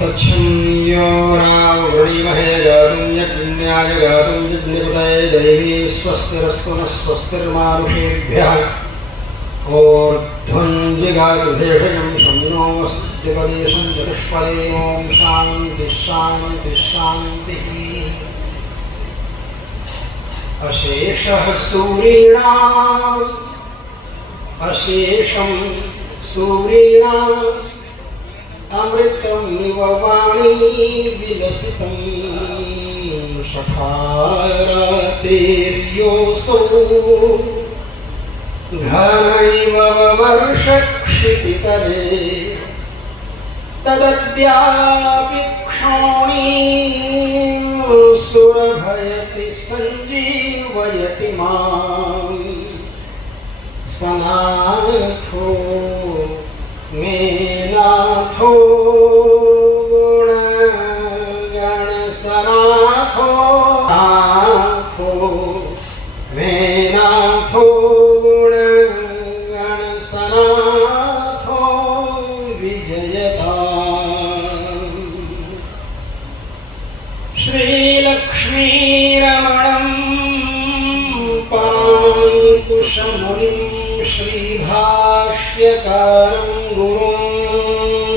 तच्छं यो रावृणीमहे गातुं यज्ञाय गातुं यज्ञपतये दैवी स्वस्तिरस्तु नः स्वस्तिर्मानुषेभ्यः ऊर्ध्वं जिगातु भेषजं शन्नो अस्तिपदेशं चतुष्पदे ॐ शान्तिः शान्तिः शान्तिः। अशेषः सूरीणाम् अशेषं सूरीणाम् अमृतमिव वाणी विलसितं शठारातेर्योऽसौ घनैव वर्षक्षितितले तदद्यापि क्षोणीं सुरभयति सञ्जीवयति मां सनाथो मे नाथो गुणगणसनाथो नाथो मे नाथो गुणगणसनाथो विजयताम्। श्रीलक्ष्मीरमणं पाङ्कुशमुनिं श्रीभाष्यकारं गुरुं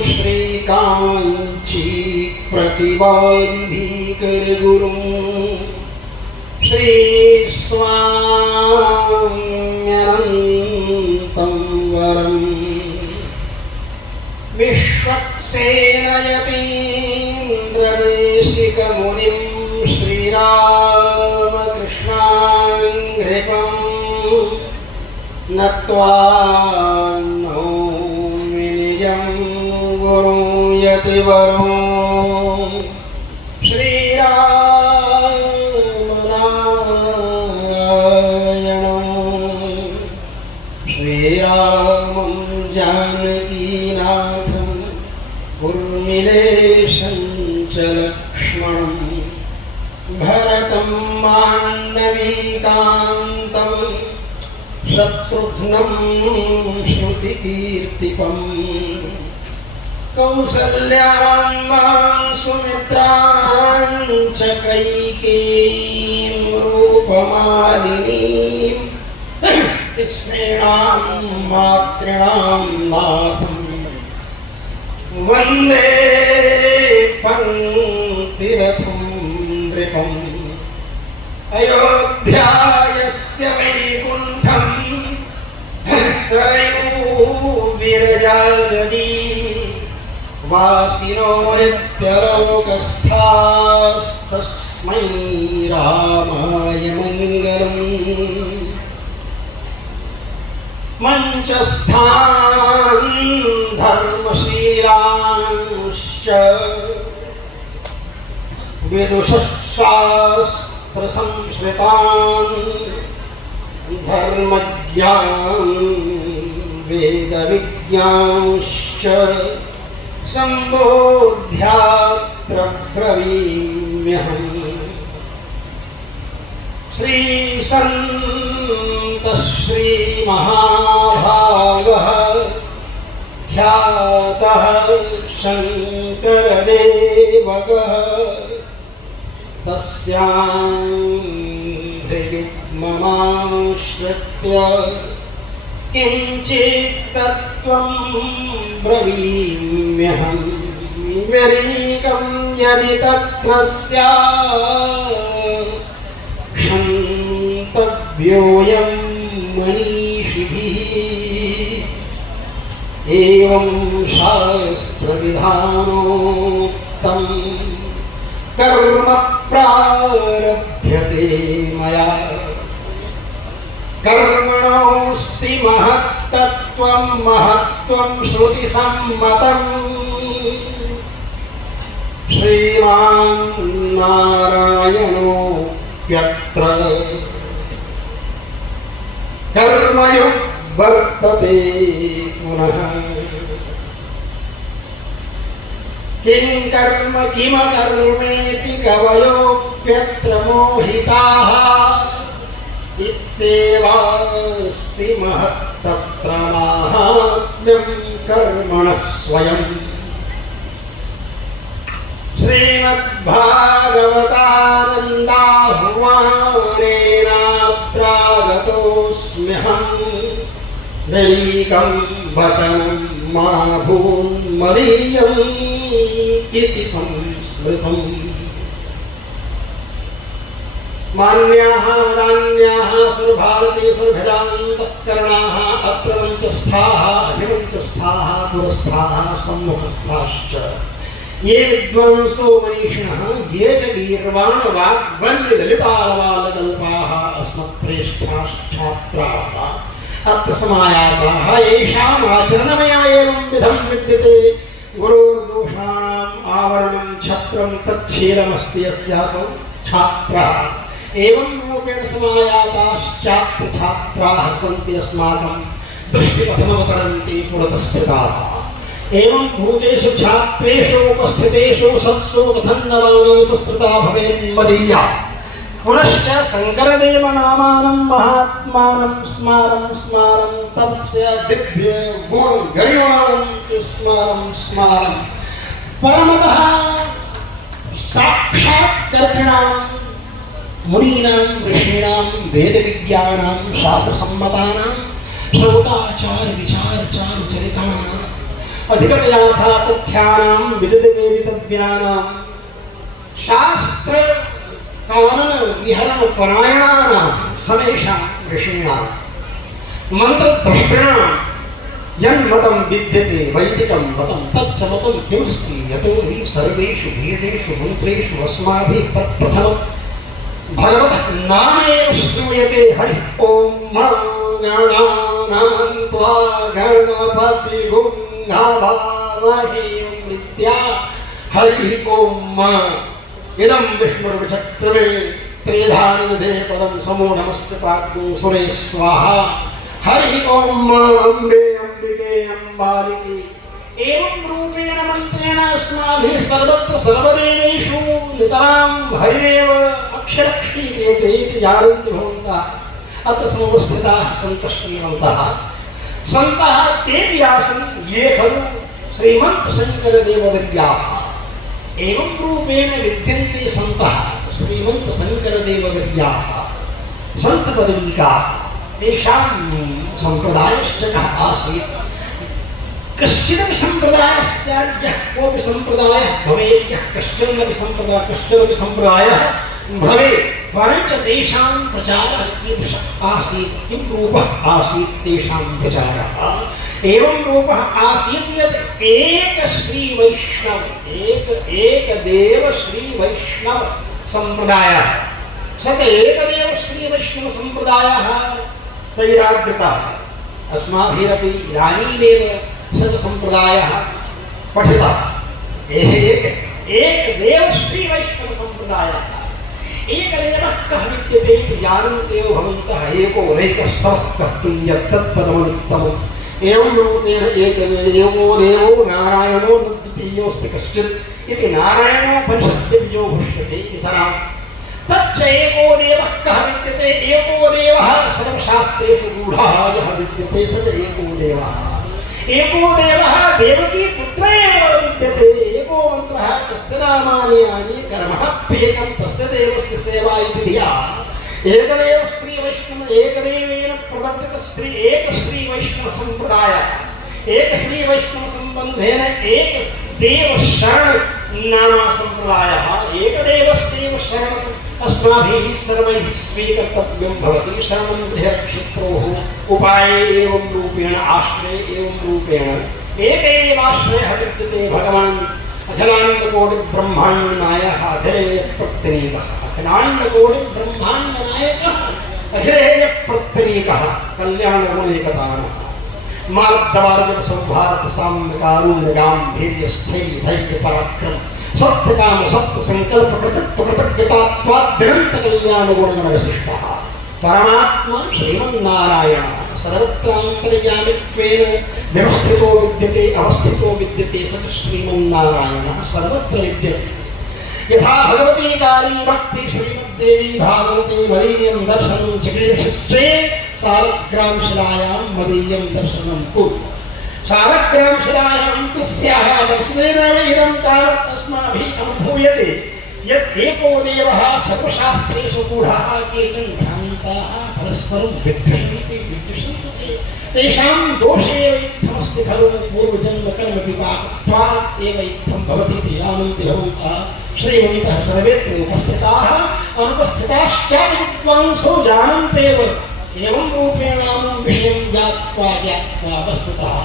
श्रीकाञ्ची प्रतिवादिभीकरगुरुं श्रीस्वाम्यनन्तं वरं विश्वक्सेनयतीन्द्रदेशिकमुनिं श्रीरामकृष्णाङ्घ्रिपं नत्वा नौमि निजं गुरुं यतिवरं श्रीरामनारायणं श्रीरामं जानकीनाथं उर्मिलेशं च लक्ष्मणं भरतं माण्डवीकान्तं शत्रुघ्नं श्रुतिकीर्तिकं कौसल्यां सुमित्रां च कैकेयीं रूपमालिनीं तिस्रेणां मातॄणां नाथं वन्दे पङ्क्तिरथं नृपम् अयोध्यायस्य वैकुण्ठं सरयूविरजानदी वासिनो नित्यलोकस्थास्तस्मै रामाय मङ्गलम्। मञ्चस्थान् धर्मशीलांश्च विदुषशास्त्रसंश्रितान् धर्मज्ञान् वेदविज्ञांश्च सम्बोध्यात्र ब्रवीम्यहम्। श्रीसन्तः श्रीमहाभागः ख्यातः शङ्करदेवकः तस्याङ्घ्रियुग्ममाश्रित्य किञ्चित् तत्त्वं ब्रवीम्यहं। व्यरीकं यदि तत्र स्यात् क्षन्तव्योऽयं मनीषिभिः एवं शास्त्रविधानोक्तं कर्म प्रारभ्यते मया कर्मणोऽस्ति महत्तत्त्वं महत्त्वं श्रुतिसम्मतम्। श्रीमान् नारायणोऽप्यत्र कर्मयुक् वर्तते पुनः किं कर्म किमकर्मेति कवयोऽप्यत्र मोहिताः इत्येवास्ति महत्तत्र माहात्म्यम्। महात्म्यं कर्मणः स्वयं श्रीमद्भागवतानन्दाह्वानेनात्रागतोऽस्म्यहं नैकं वचनं मा भून्मदीयम् इति संस्मृतम्। मान्याः वदान्याः सुरभारती सुरभेदान्तःकरणाः अत्र मञ्चस्थाः अधिमञ्चस्थाः पुरस्थाः सम्मुखस्थाश्च ये विद्वांसो मनीषिणः ये च गीर्वाण वाग्वल्य ललितालवालकल्पाः अस्मत्प्रेष्ठाश्छात्राः अत्र समायाताः येषाम् आचरणमयमेवं विधं विद्यते गुरोर्दोषाणाम् आवरणं छत्रं तच्छीलमस्ति अस्यासौ छात्राः एवं रूपेण समायाताश्चात्र छात्राः सन्ति अस्माकं दृष्टिपथमवतरन्ति पुरतस्थिताः। एवं भूतेषु छात्रेषु उपस्थितेषु सत्सु कथन्नवाणी उपस्थिता भवेन्मदीया। पुनश्च शङ्करदेव नामानं महात्मानं स्मारं स्मारं तस्य दिव्य गुण गरिमाणं स्मारं स्मारं परमतः साक्षात् कर्तॄणां मुनीनां ऋषीणां वेदविज्ञानां शास्त्रसम्मतानां श्रौताचार विचारचारुचरितानां अधिकतयाथा तथ्यानां विदितवेदितव्यानां शास्त्र कानन विहरण परायणानां समेषां ऋषीणां मन्त्रद्रष्टॄणां यन्मतं विद्यते वैदिकं मतं तच्च मतं किमस्ति यतो हि सर्वेषु वेदेषु मन्त्रेषु अस्माभिः प्रथमं भगवतः नामेव श्रूयते। हरिः ॐ गणानां त्वा गणपतिगुं भावहि मृत्या हरिः ॐ इदं विष्णुर्विचक्रमे त्रिधानिधे पदं समूढमस्य पाग्गो सुरे स्वाहा। हरिः ॐ अम्बे अम्बिके अम्बालिके। एवं रूपेण मन्त्रेण अस्माभिः सर्वत्र सर्वदेवेषु नितरां हरिरेव अक्षरक्षीक्रियते इति जानन्ति भवन्तः। अत्र समुपस्थिताः सन्तः श्रीमन्तः सन्तः तेऽपि आसन् ये खलु श्रीमन्तशङ्करदेववर्याः। एवं रूपेण विद्यन्ते सन्तः श्रीमन्तशङ्करदेववर्याः सन्तपदवीकाः। तेषां सम्प्रदायश्च कः आसीत्? कश्चिदपि सम्प्रदायस्याद्यः कोऽपि सम्प्रदायः भवेत् यः कश्चनपि सम्प्रदायः भवेत् परञ्च तेषां प्रचारः कीदृशः आसीत्? किं रूपः आसीत् तेषां प्रचारः? एवं रूपः आसीत् यत् एकदेव श्रीवैष्णव सम्प्रदायः स च एकदेव श्रीवैष्णव सम्प्रदायः तैरादृतः। अस्माभिरपि इदानीमेव स च सम्प्रदायः पठितः। एकदेव श्रीवैष्णव सम्प्रदायः। एकदेवः कः विद्यते इति जानन्ति एव भवन्तः। एको नैकस्तवः कः तुल्यत्तत्पदमनुत्तमम्। एवं रूपेण एकदेवो देवो नारायणो न द्वितीयोऽस्ति कश्चित् इति नारायणोपनिषद्दिव्यो भुष्यते इतरा। तच्च एको देवः कः विद्यते? एको देवः सर्वशास्त्रेषु गूढः यः विद्यते स च एको देवः। एको देवः देवकी पुत्र एव विद्यते। एको मन्त्रः तस्य नामानि यानि कर्मप्येकं तस्य देवस्य सेवा इति धिया। एकदेव श्रीवैष्णव एकदेवेन प्रवर्तित एक श्रीवैष्णव सम्प्रदायः। एक श्रीवैष्णव सम्बन्धेन एक देव शरण नाना सम्प्रदायः। एकदेवस्तेव शरणम् अस्माभिः सर्वैः स्वीकर्तव्यं भवति। शरणं गृहक्षिप्रोः उपाये एवं रूपेण आश्रये एवं रूपेण एक एव आश्रयः विद्यते भगवान् अखिलाण्डकोटिब्रह्माण्डनायकः अखिलेयप्रत्यनीकः। अखिलाण्डकोटिब्रह्माण्डनायकः अखिलेयप्रत्यनीकः कल्याणगुणैकतानः मार्गवार्गसौभार्दसाम्यकारुण्यगाम्भीर्यस्थैर्यधैर्यपराक्रम सत्यकाम सत्यसङ्कल्प कृतत्वकृतज्ञतात्वाद्यनन्तकल्याणगुणगणविशिष्टः परमात्मा श्रीमन्नारायणः सर्वत्रान्तर्यामित्वेन व्यवस्थितो विद्यते अवस्थितो विद्यते स च श्रीमन्नारायणः सर्वत्र विद्यते। यथा भगवती काली भक्ति श्रीमद्देवी भागवते मदीयं दर्शनं चिकीर्षश्चेत् सालग्रामशिलायां मदीयं दर्शनं कुरु। शालग्राम शिलायां तस्याः दर्शनेन इदं तावत् अस्माभिः अनुभूयते यत् एको देवः सर्वशास्त्रेषु गूढाः केचन भ्रान्ताः परस्परं विद्विषन्ति तेषां दोषे एव इत्थमस्ति खलु पूर्वजन्मकर्मविपाकत्वात् एव इत्थं भवति इति जानन्ति भवन्तः श्रीमन्तः सर्वेऽत्र उपस्थिताः अनुपस्थिताश्चापि विद्वांसो जानन्त्येव एवं रूपेणामं विषयं ज्ञात्वा वस्तुतः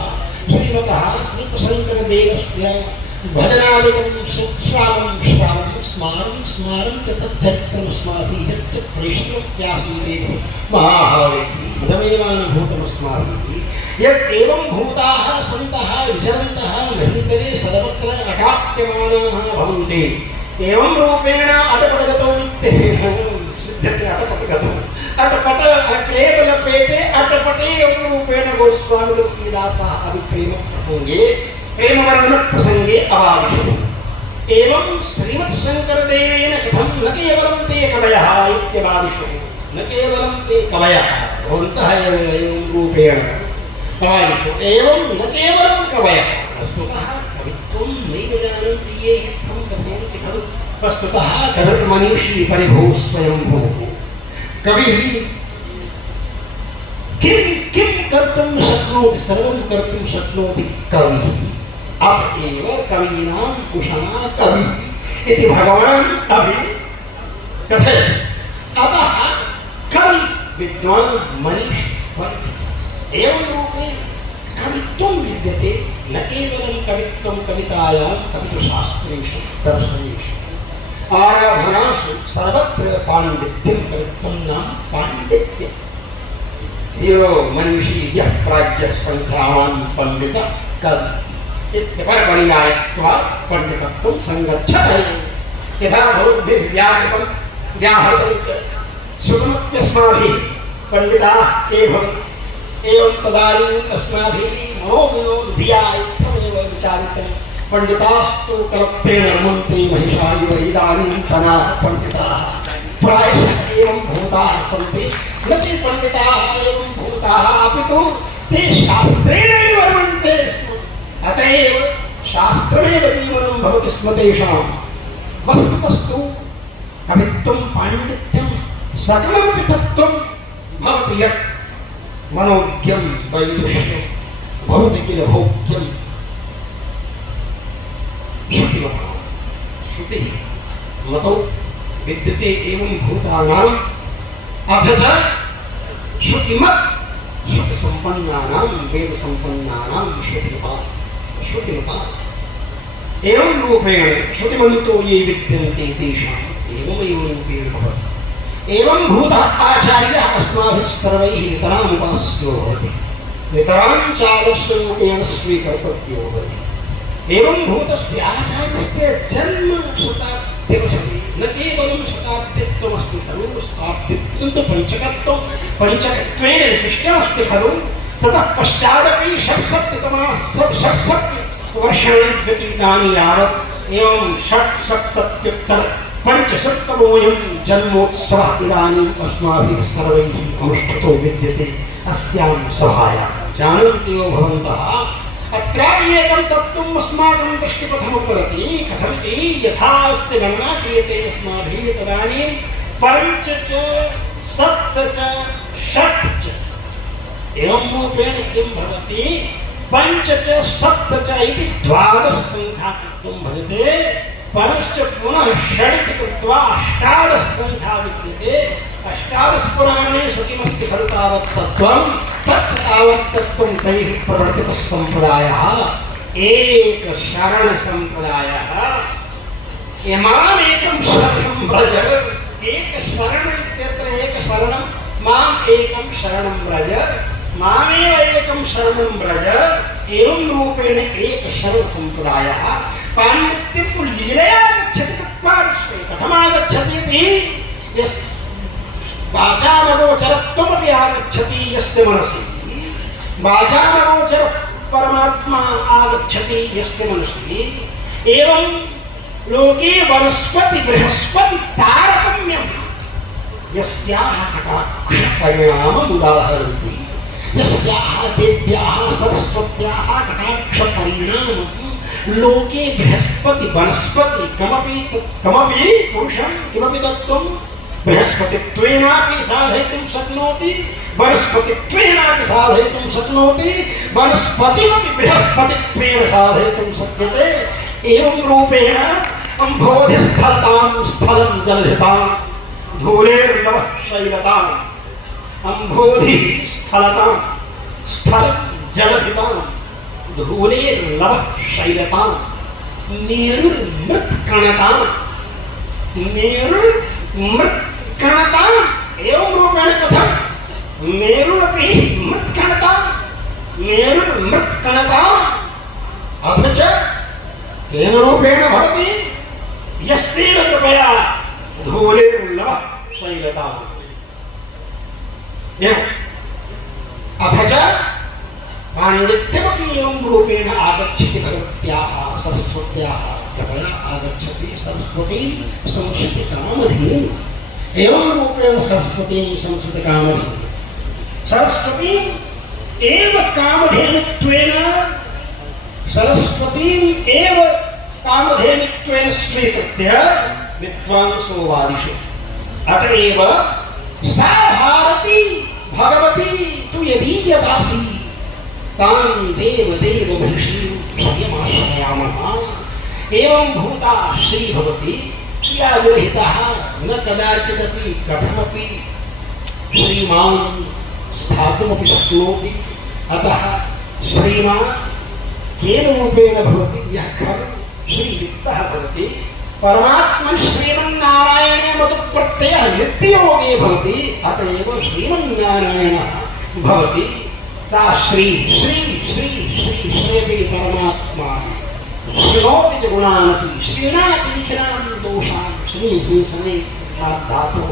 श्रीमतः श्रीकृष्णशङ्करदेवस्य भजनादिकं श्रावं स्मारं च तच्चरित्रमस्माभिः यच्च प्रेषणव्यासीदेव महाभागैः इदमेवानुभूतमस्माभिः यत् एवं भूताः सन्तः विचरन्तः महीतले सर्वत्र अटाट्यमानाः भवन्ति एवं रूपेण अटपटगतौ इत्येवं सिद्ध्यते अटपटगतौ अटपट केवलपेटे अटपटे एवं रूपेण गोस्वामी तुलसीदासः अभिप्रेमप्रसङ्गे प्रेमवर्णनप्रसङ्गे अवादिषुः एवं श्रीमत्शङ्करदेवेन कथं न केवलं ते कवयः इत्यवादिषुः न केवलं ते कवयः भवन्तः एवं रूपेण अवादिषुः एवं न केवलं कवयः वस्तुतः कवित्वं नैव जानन्ति ये इत्थं कथयन्ति खलु वस्तुतः कविर्मनीषी परिभूः स्वयंभूः कविः किं कर्तुं शक्नोति सर्वं कर्तुं शक्नोति कविः अतएव कवीनां कुशना कविः इति भगवान् अभि कथयति अतः कवि विद्वान् मनीषी एवं रूपे कवित्वं विद्यते न केवलं कवित्वं कवितायां अपि तु शास्त्रेषु दर्शनेषु आराधनासु सर्वत्र पाण्डित्यं कवित्वं नाम पाण्डित्यं धीरो मनीषी यः प्राज्ञः सङ्ख्यावान् पण्डितः कविः इत्यपरपर्यायत्वात् पण्डितत्वं सङ्गच्छते यथा भवद्भिः व्याहृतं च सुखमप्यस्माभिः पण्डिताः के भवन्ति एवं तदानीम् अस्माभिः मनोविनोदधिया इत्थमेव विचारितं पण्डितास्तु कलत्रेण रमन्ते महिषा इव इदानीन्तनाः पण्डिताः प्रायशः एवं भूताः सन्ति न ते पण्डिताः एवं भूताः अपि तु ते शास्त्रेणैव रमन्ते स्म अतएव शास्त्रमेव जीवनं भवति स्म तेषां वस्तुतस्तु कवित्वं पाण्डित्यं सकलमपि तत्त्वं भवति यत् मनोज्ञं वैदुष्यं भवति किल भोग्यं श्रुतिमतः श्रुतिः मतौ विद्यते एवं भूतानाम् अथ च श्रुतिमत् श्रुतिसम्पन्नानां वेदसम्पन्नानां श्रुतिमता एवं रूपेण श्रुतिमन्तो ये विद्यन्ते तेषाम् एवमेव रूपेण भवति एवं भूतः आचार्यः अस्माभिः सर्वैः नितराम् उपास्यो भवति नितरां चादर्शरूपेण स्वीकर्तव्यो भवति एवं भूतस्य आचार्यस्य जन्म शताब्दिवसति न केवलं शताब्दित्वमस्ति खलु शताब्दित्वं तु पञ्चकत्वेन विशिष्टमस्ति खलु ततः पश्चादपि षट्सप्तवर्षाणि व्यतीतानि यावत् एवं षट्सप्तत्युत्तर-500तमोऽयं जन्मोत्सवः इदानीम् अस्माभिः सर्वैः अनुष्ठितो विद्यते अस्यां सभायां जानन्ति यो भवन्तः अत्रापि एकं तत्त्वम् अस्माकं दृष्टिपथमुपरति कथमिति यथा अस्ति गणना क्रियते अस्माभिः तदानीं 5 च 7 च 6 च एवं रूपेण किं भवति 5 च 7 च इति 12 संख्यात्वं भजते परश्च पुनः षडिति कृत्वा 18 संख्या विद्यते 18 पुराणेषु किमस्ति खलु तावत् तत्त्वं तत् तावत् तत्त्वं तैः प्रवर्तितः सम्प्रदायः एकशरणसम्प्रदायः इमामेकं शरणं व्रज एकशरण इत्यत्र एकशरणं माम् एकं शरणं व्रज मामेव एकं शरणं व्रज एवं रूपेण एकशरणसम्प्रदायः पाण्डित्यं तु लीलया गच्छति तत्त्वाविषये कथमागच्छति इति यस् वाचामगोचरत्वमपि आगच्छति यस्य मनसि वाचामगोचर परमात्मा आगच्छति यस्य मनसि एवं लोके वनस्पति बृहस्पति तारतम्यं यस्याः कटाक्ष परिणामम् उदाहरन्ति यस्याः देव्याः सरस्वत्याः कटाक्षपरिणामं लोके बृहस्पति वनस्पति कमपि पुरुषं किमपि तत्त्वं बृहस्पतित्वेनापि साधयितुं शक्नोति, वनस्पतित्वेनापि साधयितुं शक्नोति, वनस्पतिमपि बृहस्पतित्वेन साधयितुं शक्यते। एवं रूपेण अम्भोधिस्थलतां स्थलं जलधितां धूलेर्लवः शैलताम् अम्भोधि स्थलतां स्थलं जलधितां धूलेर्लवः शैलतां मेरुर्मृत्कणतां मेरुर्मृत्कणताम् एवं रूपेण कथं मेरुरपि मृत्कणतां मेरुर्मृत्कणताम् अथ च तेन रूपेण भवति यस्तेन कृपया धूलेर्लवः शैलताम् एवं अथ च पाण्डित्यमपि एवं रूपेण आगच्छति भगवत्याः सरस्वत्याः कृपया आगच्छति सरस्वतीं संस्कृतिकामधीं एवं रूपेण सरस्वतीं संस्कृतिकामधीं सरस्वतीम् एव कामधेनुत्वेन सरस्वतीम् एव कामधेनुत्वेन स्वीकृत्य विद्वांसो वादिषु अतएव सा भारती भगवती तु यदीयदासी तां देव महिषीं श्रियमाश्रयामः। एवं भूता श्री भवति श्रियाविरहितः न कदाचिदपि कथमपि श्रीमान् स्थातुमपि शक्नोति। अतः श्रीमान् केन रूपेण भवति यः खलु श्रीयुक्तः भवति। परमात्मन् श्रीमन्नारायणे मतु प्रत्ययः नित्ययोगे भवति। अतएव श्रीमन्नारायणः भवति। सा श्री श्री श्री श्री श्रेयते परमात्मा श्रीणोति च गुणानपि श्रीणाति निखिलान् दोषान् श्रीः सने धातोः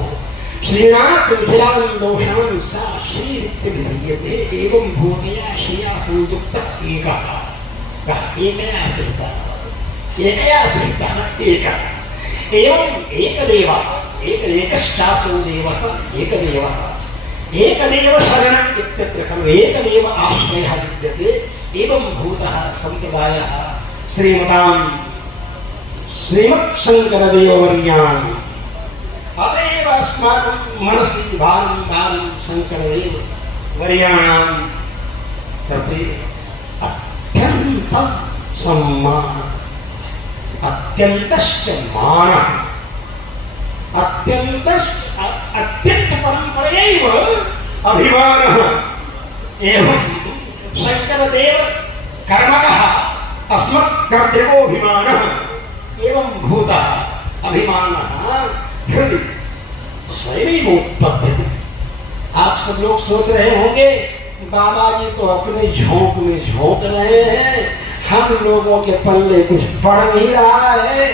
श्रीणाति निखिलान् दोषान् सा श्रीरित्यभिधीयते। एवं भूतया श्रिया संयुक्तः एकः एकया सहितः एकः एवं एकदेवः एकश्चासो देवः एकदेवः एकदेव शरणम् इत्यत्र खलु एकदेव आश्रयः विद्यते। एवं भूतः सम्प्रदायः श्रीमत्शङ्करदेववर्याणाम् अतएव अस्माकं मनसि बारं शङ्करदेववर्याणां कृते अत्यन्तं सम्मानः अत्यन्तश्च मानः अत्यन्तपरम्परैव अभिमानः। एवं शङ्करदेव कर्मकः अस्मत्कर्तृकोऽभिमानः एवं भूतः अभिमानः हृदि स्वयमेव उत्पद्यते। आप सब लोग सोच रहे होंगे बाबा जी तो अपने झोंक में झोंक रहे हैं, हम लोगों के पल्ले कुछ पड़ नहीं रहा है।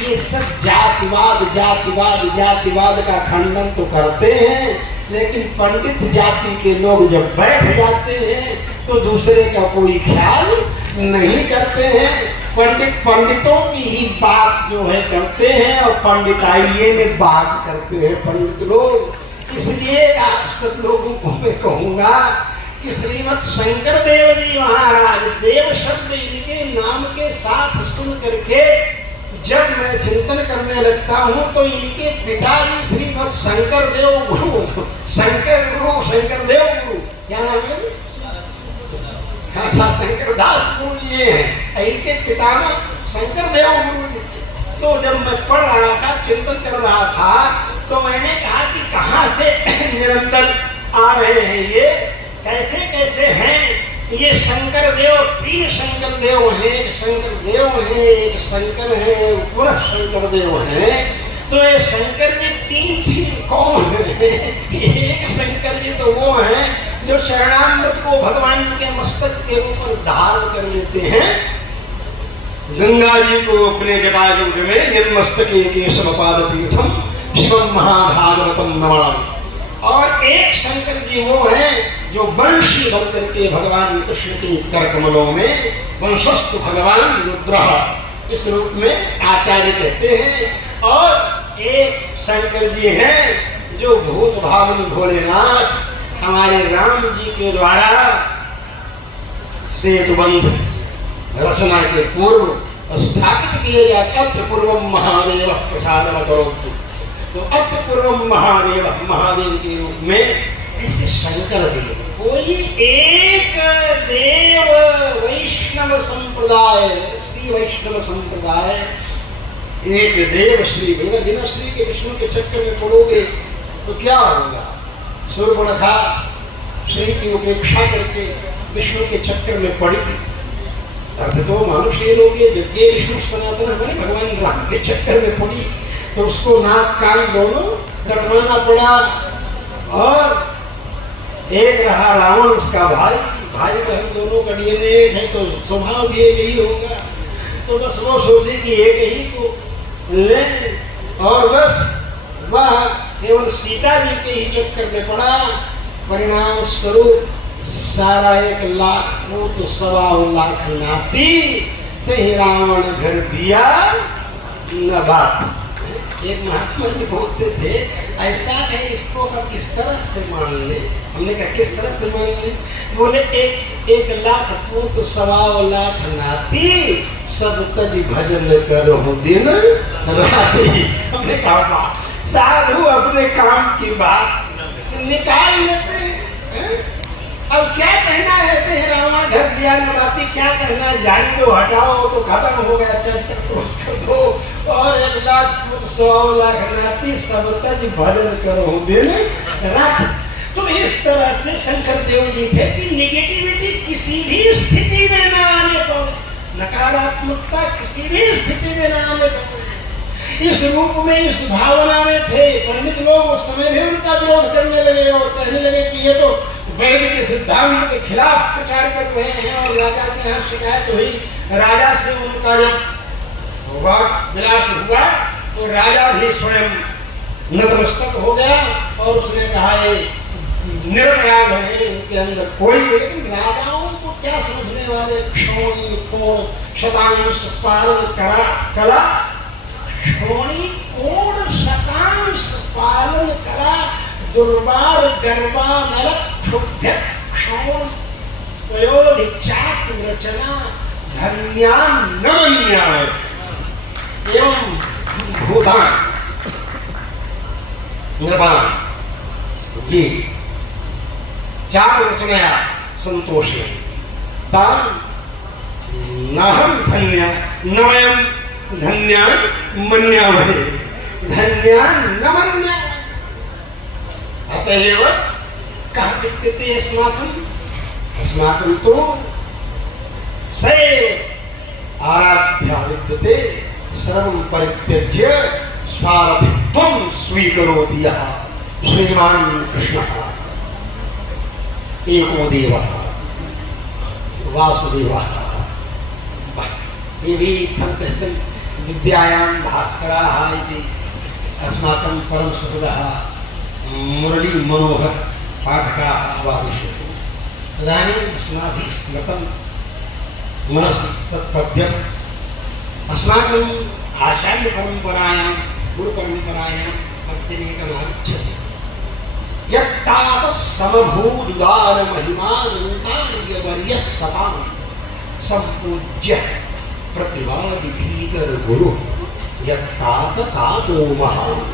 ये सब जातिवाद का खंडन तो करते हैं, लेकिन पंडित जाति के लोग जब बैठ जाते हैं तो दूसरे का कोई ख्याल नहीं करते हैं। पंडितों की ही बात जो है करते हैं और पंडिताइये में बात करते हैं पंडित लोग। इसलिए आप सब लोगों को मैं कहूँगा कि श्रीमद् शंकर देव जी महाराज देव शब्द इनके नाम के साथ सुन करके जब मैं चिंतन करने लगता हूँ तो इनके पिताजी श्रीमद् शंकर देव गुरु शंकर देव गुरु क्या नाम है? अच्छा, शंकर दास गुरु जी हैं। इनके पिता में शंकर देव गुरु जी। तो जब मैं पढ़ रहा था चिंतन कर रहा था तो मैंने कहा कि कहाँ से निरंतर आ रहे हैं ये, कैसे कैसे हैं ये शंकर देव। 3 शंकर देव हैं, एक शंकर देव है, एक शंकर है, पुनः शंकर देव है। तो ये शंकर जी 3 कौन है? एक शंकर जी तो वो हैं जो चरणामृत को भगवान के मस्तक के ऊपर धारण कर लेते हैं। गंगा जी को अपने जटाजूट में निर्मस्तके केशवपाद तीर्थम शिवम महाभागवतम नमामि। और एक शंकर जी वो हैं जो वंशी बन करके भगवान कृष्ण के कर कमलों में वंशस्थ भगवान रुद्र इस रूप में आचार्य कहते हैं। और एक शंकर जी हैं जो भूत भावन भोलेनाथ हमारे राम जी के द्वारा सेतुबंध रचना के पूर्व स्थापित किए जाते। अत्र पूर्व महादेव प्रसाद करोतु, तो अत्र पूर्व महादेव, महादेव के रूप में ऐसे शंकर देव, कोई एक देव वैष्णव संप्रदाय, श्री वैष्णव संप्रदाय, एक देव श्री, बिना श्री के विष्णु के चक्कर में पड़ोगे तो क्या होगा? शूर्पणखा श्री की उपेक्षा करके विष्णु के चक्कर में पड़ी, अर्थ तो मनुष्य लोग यज्ञ विष्णु सनातन बने, भगवान राम के चक्कर में पड़ी तो उसको नाक कान दोनों कटवाना पड़ा। और एक रहा रावण, उसका भाई, भाई बहन दोनों का डीएनए एक है तो स्वभाव भी एक ही होगा। तो बस वो सोचे कि एक ही को ले, और बस वह केवल सीता जी के ही चक्कर में पड़ा। परिणाम स्वरूप सारा 1 लाख को तो 1.25 लाख नाती, ते रावण घर दिया न बात। एक महात्मा जी बोलते थे, ऐसा है इसको हम इस तरह से मान ले। हमने कहा किस तरह से मान ले? बोले 1 लाख पुत 1.25 लाख नाती, सब तज भजन करो दिन राती। हमने कहा साधु अपने काम की बात निकाल लेते हैं। अब क्या कहना है, रावण घर दिया न बाती, क्या कहना? जाने दो, हटाओ तो खत्म हो गया चैप्टर, क्लोज कर दो। और 1 लाख पुत 1.25 लाख नाती, सब तज भजन करो दिन रात। तो इस तरह से शंकर देव जी थे कि निगेटिविटी किसी भी स्थिति में न आने पाए, नकारात्मकता किसी भी स्थिति में न आने पाए। इस रूप में, इस भावना में थे। पंडित लोग उस समय भी उनका विरोध करने लगे और कहने लगे कि ये तो वैद्य के सिद्धांत के खिलाफ प्रचार कर रहे हैं। और राजा के यहाँ शिकायत हुई, राजा से उनका जब विलास हुआ तो राजा भी स्वयं नतमस्तक हो गया और उसने कहा ये निरपराध है, इनके अंदर कोई, लेकिन राजाओं को क्या समझने वाले, क्षोणी कोण शतांश पालन कला, क्षोणी कोण शतांश पालन करा, दुर्वार गर्वा नरक क्षुभ्य क्षोण प्रयोधि चातु रचना धन्यान नमन्याय एवं भूतान निर्वाण जी चातु रचनया संतोषे तान नाहं धन्य नवयं धन्या मन्यामहे धन्या न मन्यामहे। अतएव कः विद्यते अस्माकं तो सैव आराध्या विद्यते सर्वं परित्यज्य सारथित्वं स्वीकरोति यः श्रीमान कृष्णः एको देवः वासुदेवः। ये भी हम कहते हैं विद्यायां भास्कराः इति अस्माकं परम सततः मुरली मनोहर पाठकाः वादिष्यन्ति। तदानीम् अस्माभिः स्मृतं मनसि तत्पद्यम् अस्माकम् आचार्यपरम्परायां गुरुपरम्परायां पद्यमेकम् आगच्छति। यत्तातः समभूदुदारमहिमानन्तार्यवर्यः सतां सम्पूज्य प्रतिवादि भीकर गुरु यत्तात तातो महान्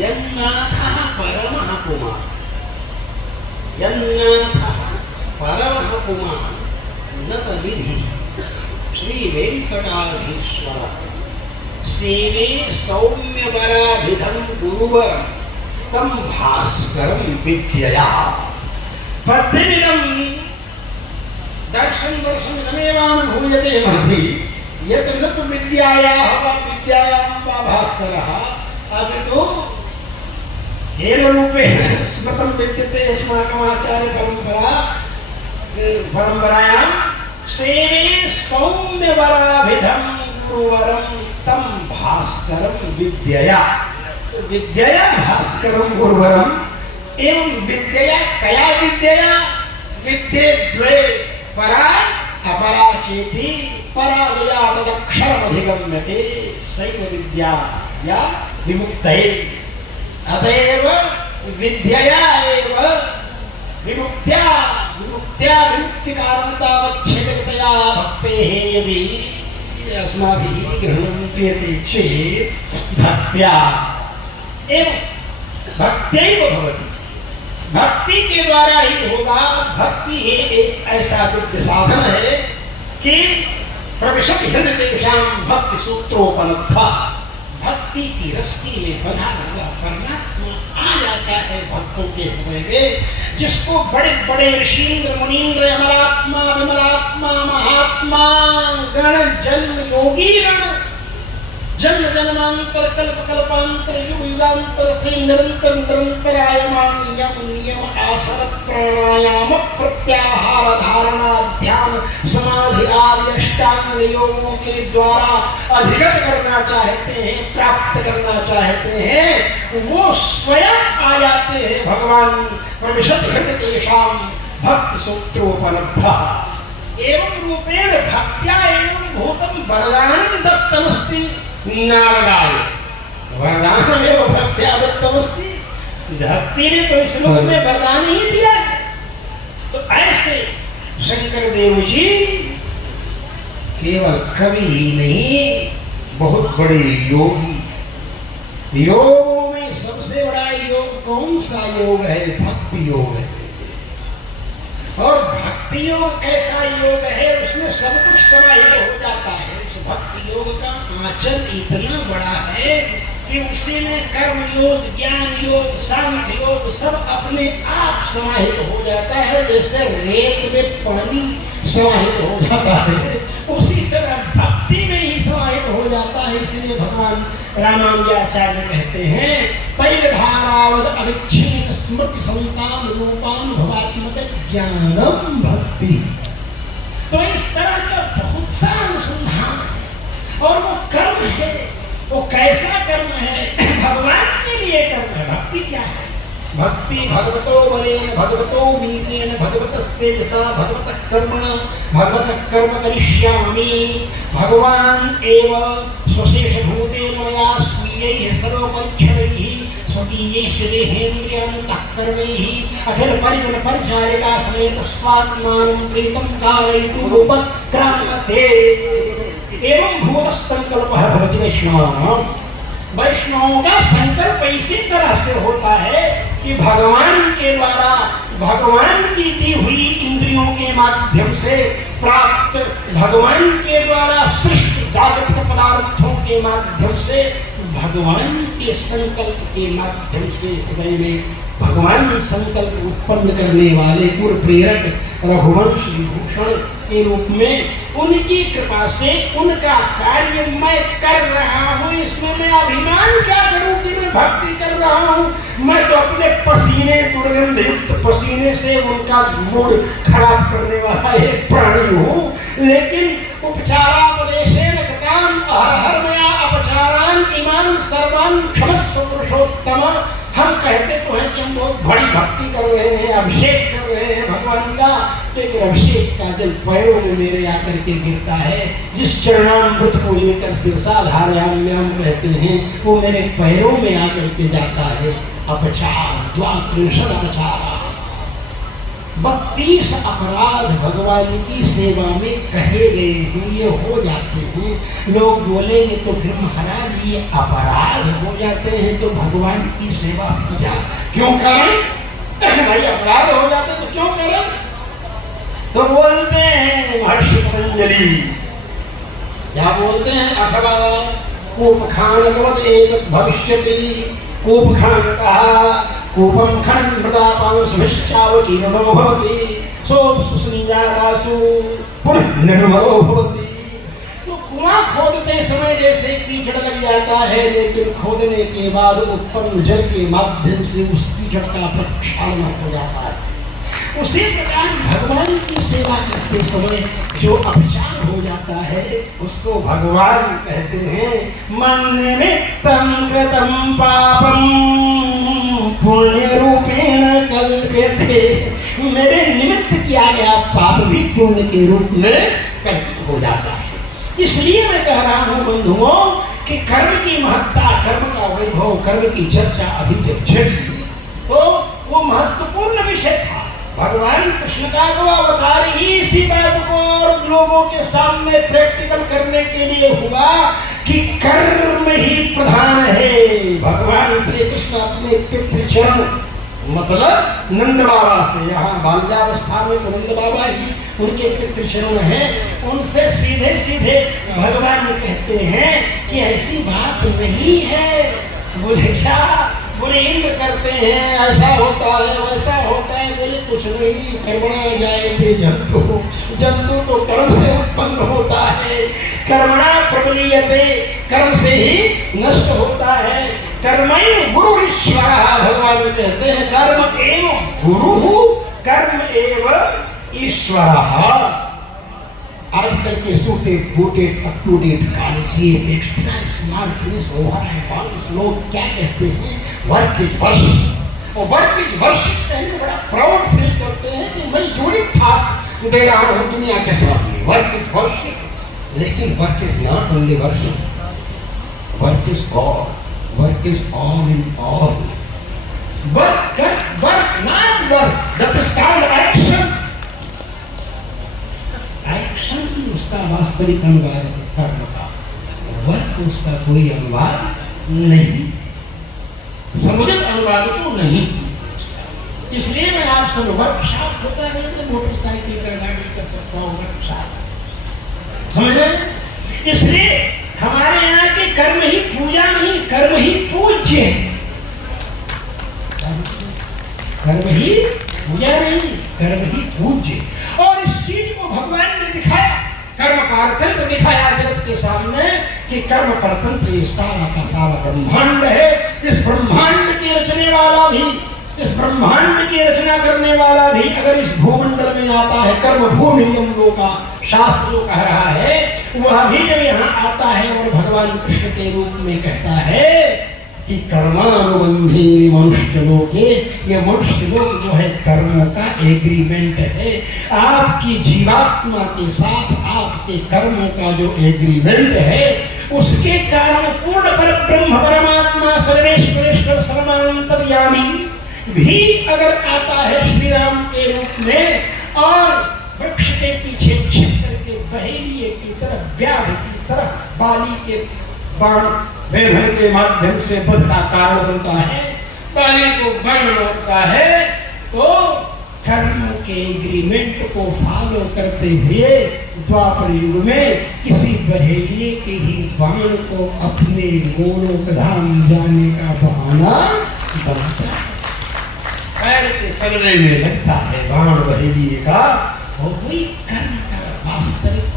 यन्नाथः परमः पुमान् यन्नाथः परमः पुमान् नतनिधि श्री वेंकटाधीश्वर सेवे सौम्यवराभिधं गुरुवरं तं भास्करं विद्यया। पद्यमिदं दर्शन दर्शनमेवानुभूयते महसि यत् न तु विद्यायाः वा विद्यायां वा भास्करः अपि तु येन रूपेण स्मृतं विद्यते अस्माकम् आचार्यपरम्परायां सेवे सौम्यवराभिधं गुरुवरं तं भास्करं विद्यया। विद्यया भास्करं गुरुवरं एवं विद्यया कया विद्यया विद्ये द्वे परा अपरा चेति परा यया तदक्षरमधिगम्यते सैव विद्या या विमुक्तये। अतएव विद्यया एव विमुक्त्या विमुक्ति कारणतावच्छेदकतया भक्तेः यदि अस्माभिः ग्रहणं क्रियते चेत् भक्त्या एवं भक्त्यैव भवति। भक्ति के द्वारा ही होगा। भक्ति ही एक ऐसा दिव्य साधन है कि प्रविशति हृदयेषां भक्ति सूत्रोपलब्धा। भक्ति की रस्सी में बंधा हुआ परमात्मा आ जाता है भक्तों के हृदय में, जिसको बड़े बड़े ऋषींद्र मुनींद्र अमरात्मा विमलात्मा महात्मा गण जन्म योगी गण जन्म जन्मांतर कल्प कल्पांतर युग युगांतर से निरंतर आयमान यम नियम आसन प्राणायाम प्रत्याहार धारणा ध्यान समाधि आदि अष्टांग योगों के द्वारा अधिगत करना चाहते हैं, प्राप्त करना चाहते हैं, वो स्वयं आ जाते हैं भगवान प्रविशति हृदयेषां भक्ति सूत्रोपलब्धा। एवं रूपेण भक्त्या एवं भूतम वरदानं दत्तमस्ति नारदाय। वरदानमेव भक्त्या दत्तमस्ति। भक्ति ने तो इस लोक में वरदान ही दिया है। तो ऐसे शंकर देव जी केवल कवि ही नहीं, बहुत बड़े योगी। योगों में सबसे बड़ा योग कौन सा योग है? भक्ति योग है। और भक्ति योग कैसा योग है? उसमें सब कुछ समाहित हो जाता है। उस भक्ति योग का आंचल इतना बड़ा है कि उसी में कर्म योग, ज्ञान योग, सांख्य योग सब अपने आप समाहित हो जाता है। जैसे रेत में पानी समाहित हो जाता है, उसी तरह भक्ति में ही समाहित हो जाता है। इसलिए भगवान रामानुजाचार्य कहते हैं तैलधारावद अविच्छिन्न स्मृति संतान रूपानुभवात्मक ज्ञानम भक्ति। तो इस तरह का बहुत सा अनुसंधान है और वो कर्म है। वो कैसा कर्म है? भगवान के लिए कर्म है। भक्ति क्या है? भक्ति भगवतो बलेन भगवतो वीर्येण भगवतस्तेजसा भगवतः कर्मणा भगवतः कर्म करिष्यामि। भगवान एव स्वशेष भूतेन मया स्वीयैः सर्वपरिच्छदैः स्वकीयैश्च देहेन्द्रियान्तःकरणैः अखिल परिजन परिचारिका समेत स्वात्मानं प्रीतं कारयितुम् उपक्रामते। एवं भूतसंकल्पः भवति वैष्णवानां। वैष्णवों का संकल्प इसी तरह से होता है कि भगवान के द्वारा भगवान की दी हुई इंद्रियों के माध्यम से प्राप्त भगवान के द्वारा सृष्टि जागतिक पदार्थों के माध्यम से भगवान के संकल्प के माध्यम से हृदय में भगवान संकल्प उत्पन्न करने वाले पूर्व प्रेरक रघुवंश विभूषण के रूप में उनकी कृपा से उनका कार्य मैं कर रहा हूँ। इसमें मैं अभिमान क्या करूँ कि मैं भक्ति कर रहा हूँ? मैं तो अपने पसीने दुर्गंध युक्त पसीने से उनका मूड खराब करने वाला एक प्राणी हूँ। लेकिन उपचारापदेशेन कृतां अहरहरमया अपचारान् इमान् सर्वान् क्षमस्व पुरुषोत्तम। हम कहते तो हैं कि हम बहुत बड़ी भक्ति कर रहे हैं, अभिषेक कर रहे हैं भगवान का, लेकिन अभिषेक का जल पैरों में मेरे आकर के गिरता है। जिस चरणामृत को लेकर शीर्षाधारयाम्य हम कहते हैं वो मेरे पैरों में आकर के जाता है। अपचार 32 अपचार 32 अपराध भगवान की सेवा में कहे गए हैं, ये हो जाते हैं। लोग बोलेंगे तो फिर महाराज ये अपराध हो जाते हैं तो भगवान की सेवा पूजा क्यों करें? भाई अपराध हो जाते तो क्यों करें? तो बोलते हैं महर्षि पतंजलि, क्या बोलते हैं? अथवा कूपखानवद एक भविष्यति। कूपखान कहा कूपम खन मृदापांशभिश्चावकीर्णो भवति सोऽप्सुसंजातासु पुनः निर्मलो भवति। तो कुआं खोदते समय जैसे कीचड़ लग जाता है, लेकिन खोदने के बाद उत्पन्न जल के माध्यम से उस कीचड़ का प्रक्षालन हो जाता है। उसी प्रकार भगवान की सेवा करते समय जो अपचार हो जाता है उसको भगवान कहते हैं मन निमित्तं कृतं पापं पुण्य रूपेण कल्प्यते। मेरे निमित्त किया गया पाप भी पुण्य के रूप में कल्पित हो जाता है। इसलिए मैं कह रहा हूँ बंधुओं कि कर्म की महत्ता, कर्म का वैभव, कर्म की चर्चा अभी जब चली तो वो महत्वपूर्ण विषय था। भगवान कृष्ण का तो अवतार ही इसी बात को और लोगों के सामने प्रैक्टिकल करने के लिए हुआ कि कर्म ही प्रधान है। भगवान श्री कृष्ण अपने पितृचरण मतलब नंद बाबा से, यहाँ बाल्यावस्था में तो नंद बाबा ही उनके पितृचरण हैं, उनसे सीधे सीधे भगवान कहते हैं कि ऐसी बात नहीं है। बोले क्या? बोले इंद्र करते हैं, ऐसा होता है वैसा होता है। बोले कुछ नहीं, कर्मणा जायते जंतु, जंतु तो कर्म से उत्पन्न होता है। कर्मणा प्रबलीयते, कर्म से ही नष्ट होता है। कर्मैव गुरु ईश्वर, भगवान कहते हैं कर्म एवं गुरु, कर्म एवं ईश्वर। आजकल के सूटे बूटे up to date college extra smartness over advance लोग क्या कहते हैं, वर्क इज वर्शिप। और वर्क इज वर्शिप कहने में बड़ा प्राउड फील करते हैं कि मैं यूनिक ठाक दे रहा हूँ दुनिया के सामने, वर्क इज वर्शिप। लेकिन work is not only worship, work is God, work is all in all. Work not work, that is called action. Action ही उसका वास्तविक अनुवाद है कर्म का, वर्क उसका कोई अनुवाद नहीं, समुचित अनुवाद तो नहीं। इसलिए मैं आप सब वर्कशॉप होता है तो मोटरसाइकिल का, गाड़ी का सकता हूँ वर्कशॉप, समझ रहे? इसलिए हमारे यहाँ के कर्म ही पूजा नहीं, कर्म ही पूज्य। कर्म ही पूजा नहीं, कर्म ही पूज्य। और इस चीज को भगवान ने दिखाया, कर्म पारतंत्र दिखाया जगत के सामने कि कर्म परतंत्र ये सारा का सारा ब्रह्मांड है। इस ब्रह्मांड के रचने वाला भी, इस ब्रह्मांड की रचना करने वाला भी अगर इस भूमंडल में आता है, कर्म भूनियम का शास्त्र जो कह रहा है, वह भी जब यहाँ आता है और भगवान कृष्ण के रूप में कहता है कि कर्मानुबंधी मनुष्य लोग, ये मनुष्य लोग जो है कर्मों का एग्रीमेंट है। आपकी जीवात्मा के साथ आपके कर्मों का जो एग्रीमेंट है, उसके कारण पूर्ण पर ब्रह्म परमात्मा सर्वेश्वरेश्वर सर्वांतर्यामी भी अगर आता है श्री राम के रूप में और वृक्ष के पीछे छिप करके बहेलिए की तरह, व्याध की तरह बाली के बाण वेधन के माध्यम से वध का कारण बनता है, बाली को बाण मारता है, तो कर्म के एग्रीमेंट को फॉलो करते हुए द्वापर युग में किसी बहेलिए के ही बाण को अपने गोलोक धाम जाने का बहाना बनता है। पैर के तलने में लगता है बाण बहेलिए का, वो कोई कर्म का वास्तविक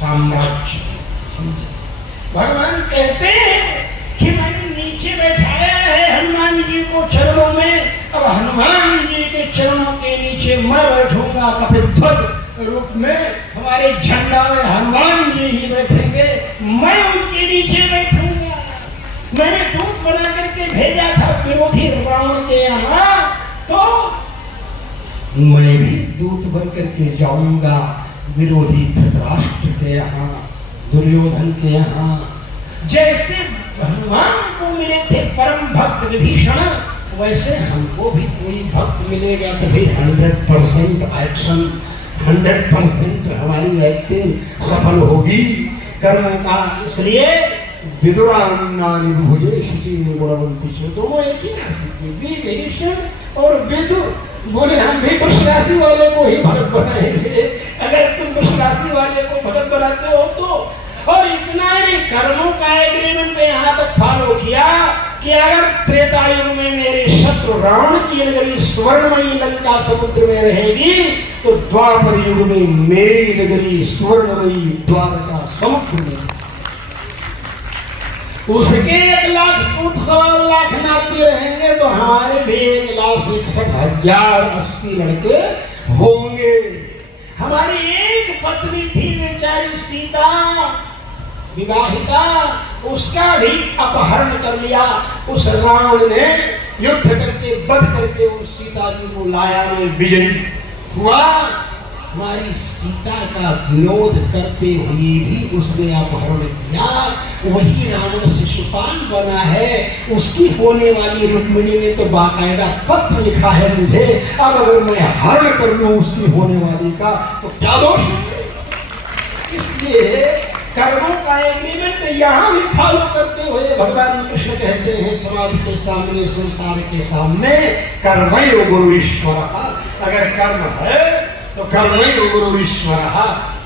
साम्राज्य। समझे? भगवान कहते हैं कि मैंने नीचे बैठाया है हनुमान जी को चरणों में, अब हनुमान जी के चरणों के नीचे मैं बैठूंगा कपिध्वज रूप में, हमारे झंडा में हनुमान जी ही बैठेंगे, मैं उनके नीचे बैठूंगा। मैंने दूत बना करके भेजा था विरोधी रावण के यहाँ, तो मैं भी दूत बन करके जाऊंगा विरोधी धृतराष्ट्र के यहाँ, दुर्योधन के यहाँ। जैसे हनुमान को मिले थे परम भक्त विभीषण, वैसे हमको भी कोई भक्त मिलेगा तो भी 100% एक्शन, 100% हमारी एक्टिंग सफल होगी कर्म का। इसलिए विदुरान्नानि विभुजे शुचि गुणवंती, दोनों एक ही राशि के, विभीषण और विदुर। बोले हम भी वृष राशि वाले को ही भगत बनाएंगे, अगर तुम वृष राशि वाले को भगत बनाते हो तो। और इतना ही कर्मों का एग्रीमेंट में यहाँ तक फॉलो किया कि अगर त्रेता युग में मेरे शत्रु रावण की नगरी स्वर्णमयी लंका समुद्र में रहेगी, तो द्वापर युग में मेरी नगरी स्वर्णमयी द्वारका समुद्र में। उसके 1 लाख फुट 1.25 लाख नाते रहेंगे तो हमारे भी 1,61,080 लड़के होंगे। हमारी एक पत्नी थी बेचारी सीता विवाहिता, उसका भी अपहरण कर लिया उस रावण ने, युद्ध करके वध करके उस सीता जी को लाया में विजयी हुआ। हमारी सीता का विरोध करते हुए भी उसने अपहरण किया। वही रावण शिशुपाल बना है, उसकी होने वाली रुक्मिणी ने तो बाकायदा पत्र लिखा है मुझे। अब अगर मैं हरण कर लूं उसकी होने वाली का तो क्या दोष है? इसलिए कर्मों का एग्रीमेंट यहाँ भी फॉलो करते हुए भगवान कृष्ण कहते हैं समाज के सामने, संसार के सामने, कर्मैव गुरु ईश्वर। अगर कर्म है तो कर्मैव गुरु ईश्वर।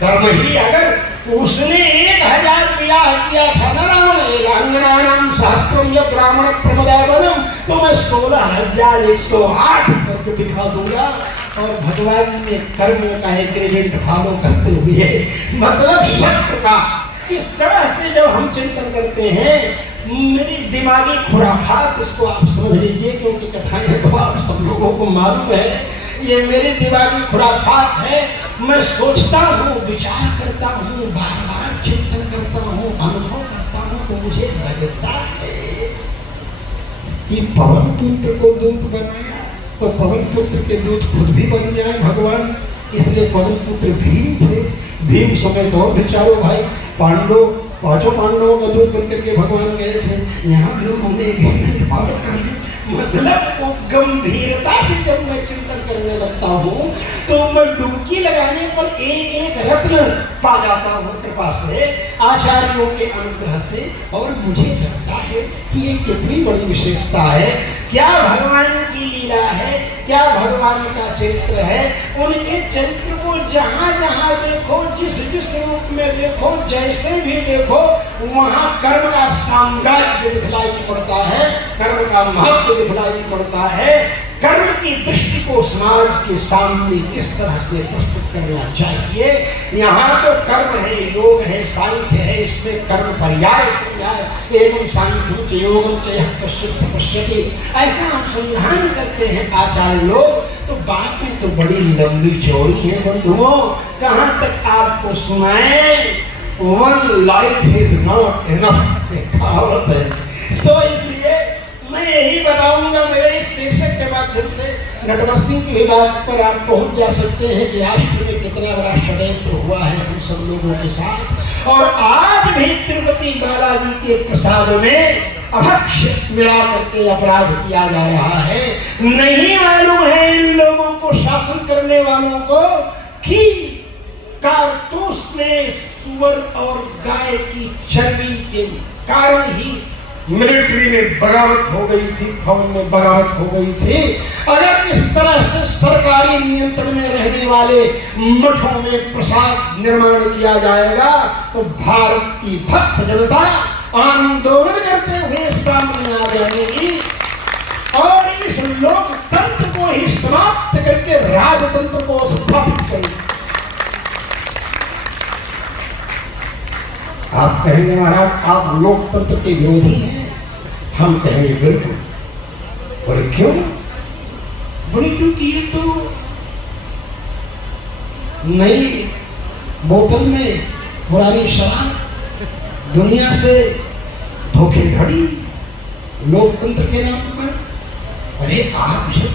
कर्म ही अगर उसने 1000 विवाह किया था ना रावण, अंगनानाम सहस्त्रम यद रावण प्रमदावनम, तो मैं 16,108 करके दिखा दूंगा। और भगवान ने कर्मों का एग्रीमेंट फॉलो करते हुए, मतलब शस्त्र का इस तरह से जब हम चिंतन करते हैं, मेरी दिमागी खुराफात, इसको आप समझ लीजिए क्योंकि कथाएं तो आप सब लोगों को मालूम है, ये मेरी दिमागी खुराफात है। मैं सोचता हूँ, विचार करता हूँ, बार बार चिंतन करता हूँ, अनुभव करता हूँ, तो मुझे लगता है कि पवन पुत्र को दूत बनाया तो पवन पुत्र के दूत खुद भी बन जाए भगवान। इसलिए पवन पुत्र भीम थे, भीम समेत और भी चारों भाई पांचों पांडवों का दूत बनकर के भगवान गए थे। यहाँ भी उन्होंने एग्रीमेंट फॉलो कर ली। मतलब वो गंभीरता से जब मैं चिंतन करने लगता हूँ तो मैं डुबकी लगाने पर एक एक रत्न पा जाता हूँ कृपा से, आचार्यों के अनुग्रह से। और मुझे लगता है कि ये कितनी बड़ी विशेषता है, क्या भगवान की लीला है, क्या भगवान का चरित्र है। उनके चरित्र को जहाँ जहाँ देखो, जिस जिस रूप में देखो, जैसे भी देखो, वहाँ कर्म का साम्राज्य दिखलाई पड़ता है, कर्म का महत्व दिखलाई पड़ता है। कर्म की दृष्टि को समाज के सामने किस तरह से प्रस्तुत करना चाहिए। यहाँ तो कर्म है, योग है, सांख्य है, इसमें कर्म पर्याय एवं सांख्य च योगम च यः पश्यति स पश्यति, ऐसा अनुसंधान करते हैं आचार्य लोग। तो बातें तो बड़ी लंबी चौड़ी हैं बंधुओं, कहाँ तक आपको सुनाएं। One life is not enough, कहावत है। तो इसलिए मैं यही बताऊंगा, मेरे इस शीर्षक के माध्यम से नटवर सिंह की भी बात पर आप पहुंच जा सकते हैं कि राष्ट्र में कितना बड़ा षड्यंत्र हुआ है हम सब लोगों के साथ। और आज भी तिरुपति बालाजी के प्रसाद में अभक्ष मिला करके अपराध किया जा रहा है। नहीं मालूम है इन लोगों को, शासन करने वालों को, कि कारतूस में सुअर और गाय की चर्बी के कारण ही मिलिट्री में बगावत हो गई थी, फौज में बगावत हो गई थी। अगर इस तरह से सरकारी नियंत्रण में रहने वाले मठों में प्रसाद निर्माण किया जाएगा तो भारत की भक्त जनता आंदोलन करते हुए सामने आ जाएगी और इस लोकतंत्र को ही समाप्त करके राजतंत्र को स्थापित करेगी। आप कहेंगे महाराज आप लोकतंत्र के विरोधी हैं, हम कहेंगे बिल्कुल। और क्यों? बोले क्योंकि ये तो नई बोतल में पुरानी शराब, दुनिया से धोखेधड़ी, लोकतंत्र के नाम पर। अरे आप जब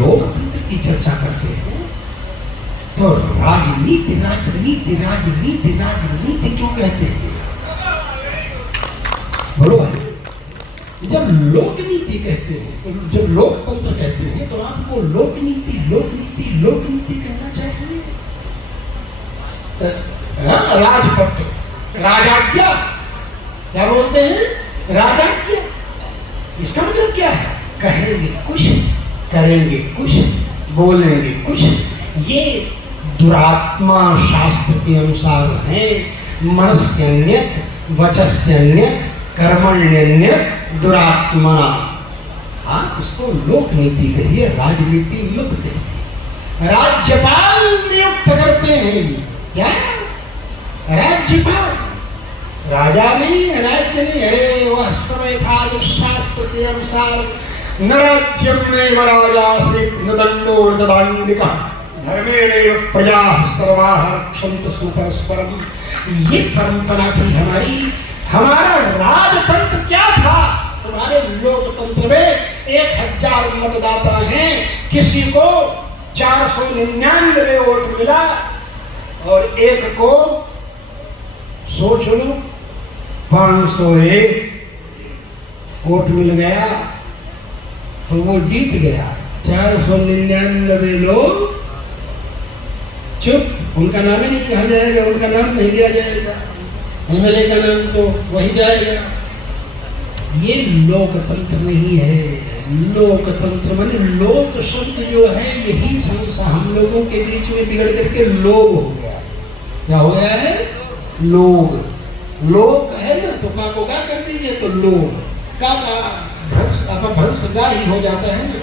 लोकतंत्र की चर्चा करते हैं तो राजनीति राजनीति राजनीति राजनीति क्यों कहते हैं? बोलो, जब लोकनीति कहते हैं, तो जब लोकतंत्र कहते हैं तो आपको लोकनीति लोकनीति लोकनीति कहना चाहिए। राजपत्र, राजाज्ञा, क्या बोलते हैं? राजाज्ञा। इसका मतलब क्या है? कहेंगे कुछ, करेंगे कुछ, बोलेंगे कुछ। ये दुरात्मा शास्त्र के अनुसार है। मनस्यन्यत वचस्यन्यत कर्मण्यन्यत दुरात्मा। हाँ, इसको लोक नीति कहिए, राजनीति मत कहिए। राज्यपाल नियुक्त करते हैं, क्या राज्यपाल? राजा नहीं, राज्य नहीं। अरे वह समय था जब शास्त्र के अनुसार न राज्यम में राजा न दंडो न दंडिका धर्मेणैव प्रजा सर्वाः रक्षन्तु परस्परम। ये परंपरा थी हमारी। हमारा राजतंत्र क्या था? तुम्हारे लोकतंत्र में 1000 मतदाता हैं, किसी को 499 वोट मिला और एक को सोच लो 501 वोट मिल गया तो वो जीत गया। 499 लोग चुप, उनका नाम ही नहीं कहा जाएगा, उनका नाम नहीं लिया जाएगा, एमएलए का नाम तो वही जाएगा। ये लोकतंत्र नहीं है। लोकतंत्र माने लोक शब्द जो है यही संस्था हम लोगों के बीच में बिगड़ करके लोग हो गया। क्या हो गया है? लोग। लोक है ना तो का को क्या कर दीजिए तो लोग का भ्रंश गा ही हो जाता है ना।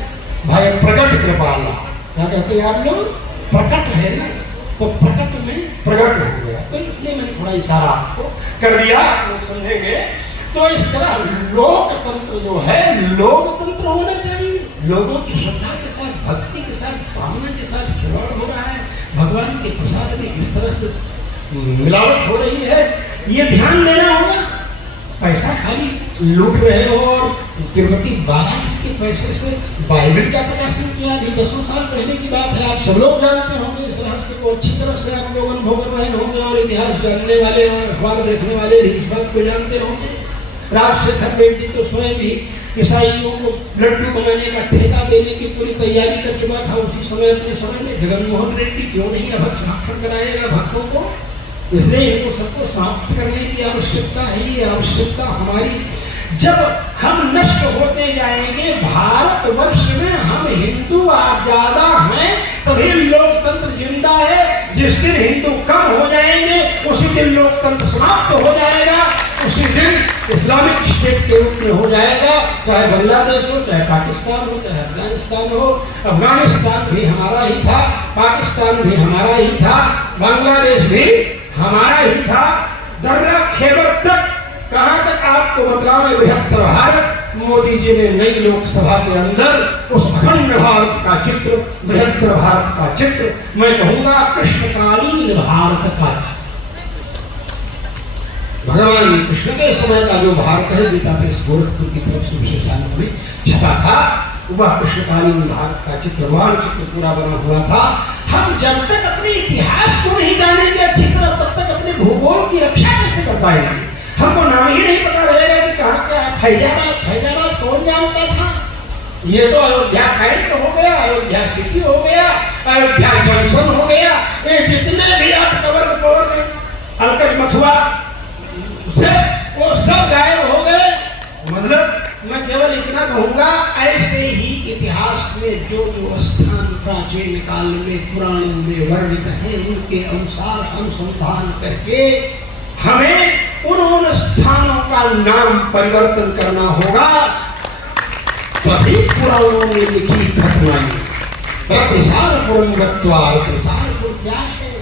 भाई प्रकट कृपाला क्या कहते हैं आप लोग? प्रकट है ना तो प्रकट में प्रकट हो गया, तो इसलिए मैंने थोड़ा इशारा आपको कर दिया, आप लोग समझेंगे। तो इस तरह लोकतंत्र जो है लोकतंत्र होना चाहिए। लोगों की श्रद्धा के साथ, भक्ति के साथ, भावना के साथ खिलवाड़ हो रहा है। भगवान के प्रसाद में इस तरह से मिलावट हो रही है, ये ध्यान देना होगा। पैसा खाली लूट रहे हो और तिरुपति बालाजी के पैसे से बाइबल का प्रकाशन किया अभी 10 साल पहले की बात है। आप सब लोग जानते होंगे इस रहस्य को, अच्छी तरह से आप लोग अनुभव कर रहे होंगे और इतिहास जानने वाले और अखबार देखने वाले भी इस बात को जानते होंगे। राजशेखर रेड्डी तो स्वयं भी ईसाइयों को लड्डू बनाने का ठेका देने की पूरी तैयारी कर चुका था उसी समय, अपने समय में। जगनमोहन रेड्डी क्यों नहीं अभक्षण कराएगा भक्तों को? इसलिए इनको सबको समाप्त करने की आवश्यकता है। ये आवश्यकता हमारी, जब हम नष्ट होते जाएंगे भारतवर्ष में, हम हिंदू ज्यादा हैं तभी लोकतंत्र जिंदा है। जिस दिन हिंदू कम हो जाएंगे उसी दिन लोकतंत्र समाप्त हो जाएगा, उसी दिन इस्लामिक स्टेट के रूप में हो जाएगा। चाहे बांग्लादेश हो, चाहे पाकिस्तान हो, चाहे अफगानिस्तान हो। अफगानिस्तान भी हमारा ही था, पाकिस्तान भी हमारा ही था, बांग्लादेश भी हमारा ही था। दर्रा खैबर तक, कहां तक आपको बतलावे बृहत्तर भारत। मोदी जी ने नई लोकसभा के अंदर उस अखंड भारत का चित्र, बृहत्तर भारत का चित्र, मैं कहूंगा कृष्णकालीन भारत का चित्र, भगवान कृष्ण के समय का जो भारत है, गीता प्रेस गोरखपुर की तरफ से विशेषांक में छपा था, वह कृष्णकालीन भारत का चित्र, मानचित्र पूरा बना हुआ था। हम जब तक अपने इतिहास को नहीं जानेंगे अच्छी तरह, तब तक अपने भूगोल की रक्षा कैसे कर पाएंगे? हमको नाम ही नहीं पता रहेगा कि कहाँ क्या है। फैजाबाद, फैजाबाद कौन जानता था? ये तो अयोध्या कैंट हो गया, अयोध्या सिटी हो गया, अयोध्या जंक्शन हो गया। ये जितने भी आप कवर कवर अलकट मथुआ से वो सब गायब हो गए। मतलब मैं केवल इतना कहूंगा, ऐसे ही इतिहास में जो जो स्थान प्राचीन काल में पुराणों में वर्णित हैं, उनके अनुसार अनुसंधान करके हमें उन स्थानों का नाम परिवर्तन करना होगा। तभी पुराणों में लिखी घटनाएं, रत्नसारपुरम गत्वा, रत्नसारपुर क्या है?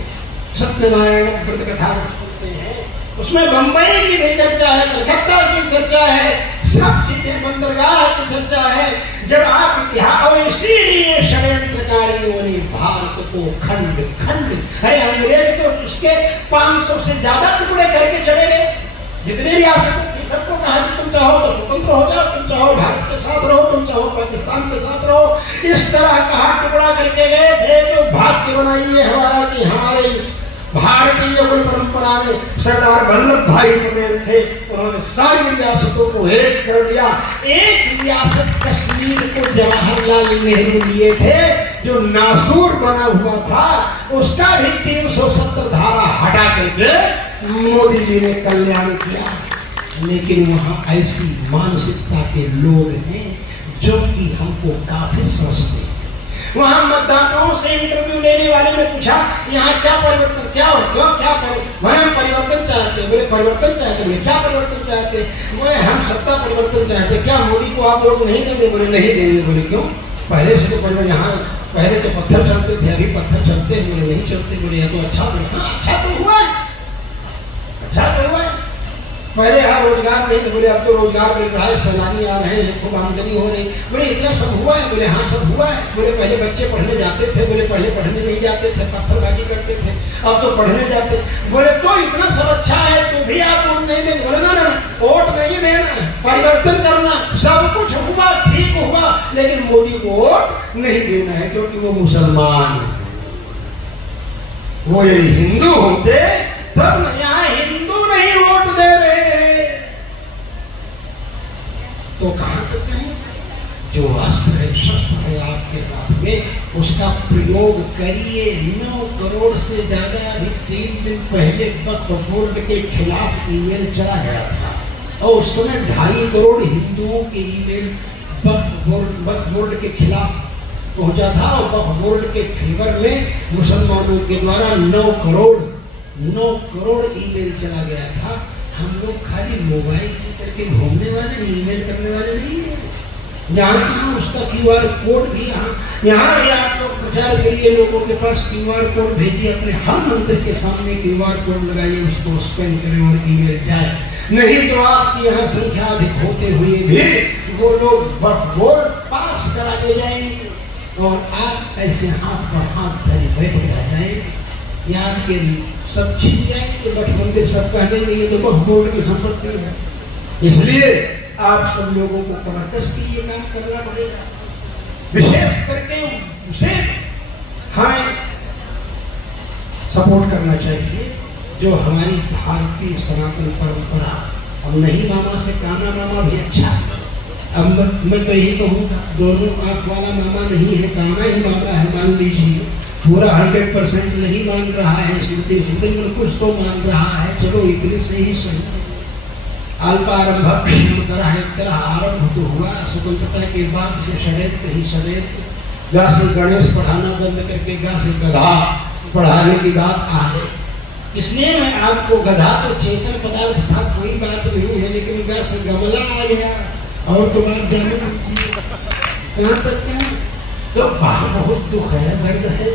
सत्यनारायण व्रत कथा सुनते हैं, उसमें बंबई की भी चर्चा है, कलकत्ता की चर्चा है, सब चीजें बंदरगाह की चर्चा है। जब आप इतिहास, और इसीलिए षड्यंत्रकारियों ने भारत को खंड खंड, अरे अंग्रेज तो उसके 500 से ज्यादा टुकड़े करके चले गए। जितने रियासतों थी सबको कहा कि तुम चाहो तो स्वतंत्र हो जाओ, तुम चाहो भारत के साथ रहो, तुम चाहो पाकिस्तान के साथ रहो। इस तरह कहा टुकड़ा करके गए थे। तो भाग्य बनाइए हमारा कि हमारे इस भारतीय कुल परंपरा में सरदार वल्लभ भाई पटेल थे, उन्होंने सारी रियासतों को एक कर दिया। एक रियासत कश्मीर को जवाहरलाल नेहरू लिए थे, जो नासूर बना हुआ था, उसका भी 370 धारा हटा करके मोदी जी ने कल्याण किया। लेकिन वहाँ ऐसी मानसिकता के लोग हैं जो कि हमको काफी समझते हैं। वहां मतदाताओं से इंटरव्यू लेने वाले ने पूछा, यहाँ क्या परिवर्तन, क्या हो, क्यों, क्या परिवर्तन चाहते? बोले परिवर्तन चाहते। बोले क्या परिवर्तन चाहते? बोले हम सत्ता परिवर्तन चाहते। क्या मोदी को आप वोट नहीं देंगे? बोले नहीं देंगे। बोले क्यों? पहले से तो परिवर्तन, यहाँ पहले तो पत्थर चलते थे, अभी पत्थर चलते हैं। बोले नहीं चलते। बोले यह तो अच्छा। बोले हाँ अच्छा तो हुआ है, अच्छा तो हुआ है। पहले यहाँ रोजगार नहीं थे, बोले अब तो रोजगार मिल रहा है, सैलानी आ रहे हैं, खूब आमदनी हो रही। बोले इतना सब हुआ है? बोले हाँ सब हुआ है। बोले पहले बच्चे पढ़ने जाते थे? बोले पहले पढ़ने नहीं जाते थे, पत्थरबाजी करते थे, अब तो पढ़ने जाते। बोले तो इतना सब अच्छा है तो भी आप वोट नहीं देंगे? बोले ना ना वोट नहीं देना, परिवर्तन करना। सब कुछ हुआ, ठीक हुआ, लेकिन मोदी वोट नहीं देना है, क्योंकि वो मुसलमान है। वो यदि हिंदू होते तब यहाँ हिंदू नहीं वोट दे रहे, तो कहां तक कहें? जो अस्त्र है, शस्त्र है आपके हाथ में, उसका प्रयोग करिए। 9 करोड़ से ज्यादा अभी 3 दिन पहले वक्फ बोर्ड के खिलाफ ईमेल चला गया था, और उस समय 2.5 करोड़ हिंदुओं के ईमेल वक्फ बोर्ड के खिलाफ पहुंचा था, और वक्फ बोर्ड के फेवर में मुसलमानों के द्वारा 9 करोड़ ईमेल चला गया था। हम लोग खाली मोबाइल करके घूमने वाले, ईमेल करने वाले नहीं है। जहाँ तहाँ उसका QR कोड भी यहाँ भी आप लोग प्रचार करिए, लोगों के पास QR कोड भेजिए, अपने हर मंदिर के सामने QR कोड लगाइए, उसको स्कैन करें और ईमेल जाए। नहीं तो आपकी यहाँ संख्या अधिक होते हुए भी वो लोग वक्फ बोर्ड पास कराने जाएंगे, और आप ऐसे हाथ पर हाथ धरे बैठे रह जाएंगे, या आपके सब छिप जाएंगे। वक्फ मंदिर सब कह देंगे ये तो वक्फ बोर्ड की संपत्ति है। इसलिए आप सब लोगों को कमरकस की ये काम करना पड़ेगा, विशेष करके उसे हमें सपोर्ट करना चाहिए जो हमारी भारतीय सनातन परंपरा। अब नहीं मामा से काना मामा भी अच्छा है। अब मैं तो यही कहूँगा, दोनों आँख वाला मामा नहीं है, काना ही मामा है, मान लीजिए। पूरा 100% नहीं मान रहा है, स्मृति कुछ तो मान रहा है, चलो इतने से ही सही। अल्पारंभ क्षण करा है, एक तरह आरंभ तो हुआ स्वतंत्रता के बाद से षड्यंत्र ही षड्यंत्र। गा से गणेश पढ़ाना बंद करके गा से गधा पढ़ाने की बात आ गई। इसलिए मैं आपको, गधा तो चेतन पदार्थ था, कोई बात नहीं है, लेकिन गा से गमला आ गया, और तो बात जाने दीजिए कहाँ तक क्या। तो बहुत दुख है, दर्द है।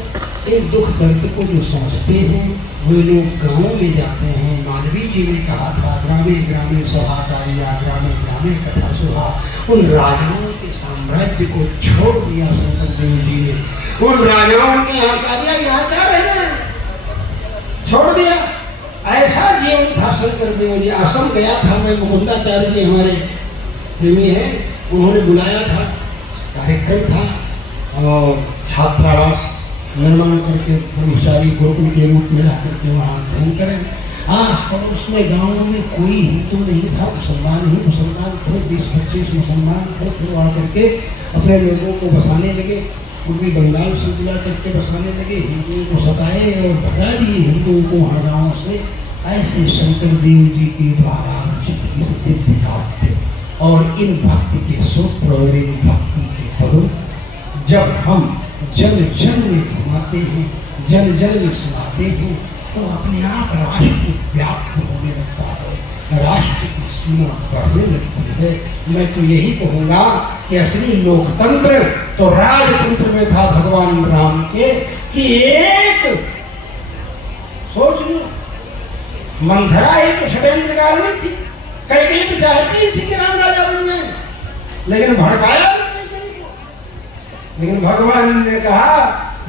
इन दुख दर्द को जो समझते हैं वे लोग गाँव में जाते हैं। मानवीय जी ने कहा था, ग्रामे ग्रामे सभा कारिया, ग्रामे ग्रामे कथा सुहा। उन राजाओं के साम्राज्य को छोड़ दिया शंकर देव जी ने। उन राजाओं के यहाँ कारिया यहाँ क्या रहना है, छोड़ दिया। ऐसा जीवन था शंकर देव जी। असम गया था मैं, मुकुंदाचार्य जी हमारे प्रेमी है, उन्होंने बुलाया था, कार्यक्रम था, और छात्रावास निर्माण करके ब्रह्मचारी गुरुकुल के रूप में रह करके वहाँ अध्ययन करें। आस पड़ोस में गाँव में कोई हिंदू नहीं था, मुसलमान ही मुसलमान थे, 20-25 मुसलमान थे। फिर वहाँ करके अपने लोगों को बसाने लगे, पूर्वी बंगाल से बुला करके बसाने लगे, हिंदुओं को सताए और भगा दिए हिंदुओं को वहाँ गाँव से। ऐसे शंकर देव जी के द्वारा इस दिव्य काव्य और इन भक्ति के सूत्र और इन भक्ति के पदों जब हम जन जन में घुमाते हैं, जन जन में सुनाते हैं, तो अपने आप राष्ट्र व्याप्त होने लगता है, राष्ट्र की सीमा बढ़ने लगती है। मैं तो यही कहूँगा कि असली लोकतंत्र तो राजतंत्र में था भगवान राम के, कि एक सोच लो, मंथरा ही तो षड्यंत्रकार में थी, कई तो चाहती ही थी कि राम राजा बन जाए, लेकिन भड़काया। लेकिन भगवान ने कहा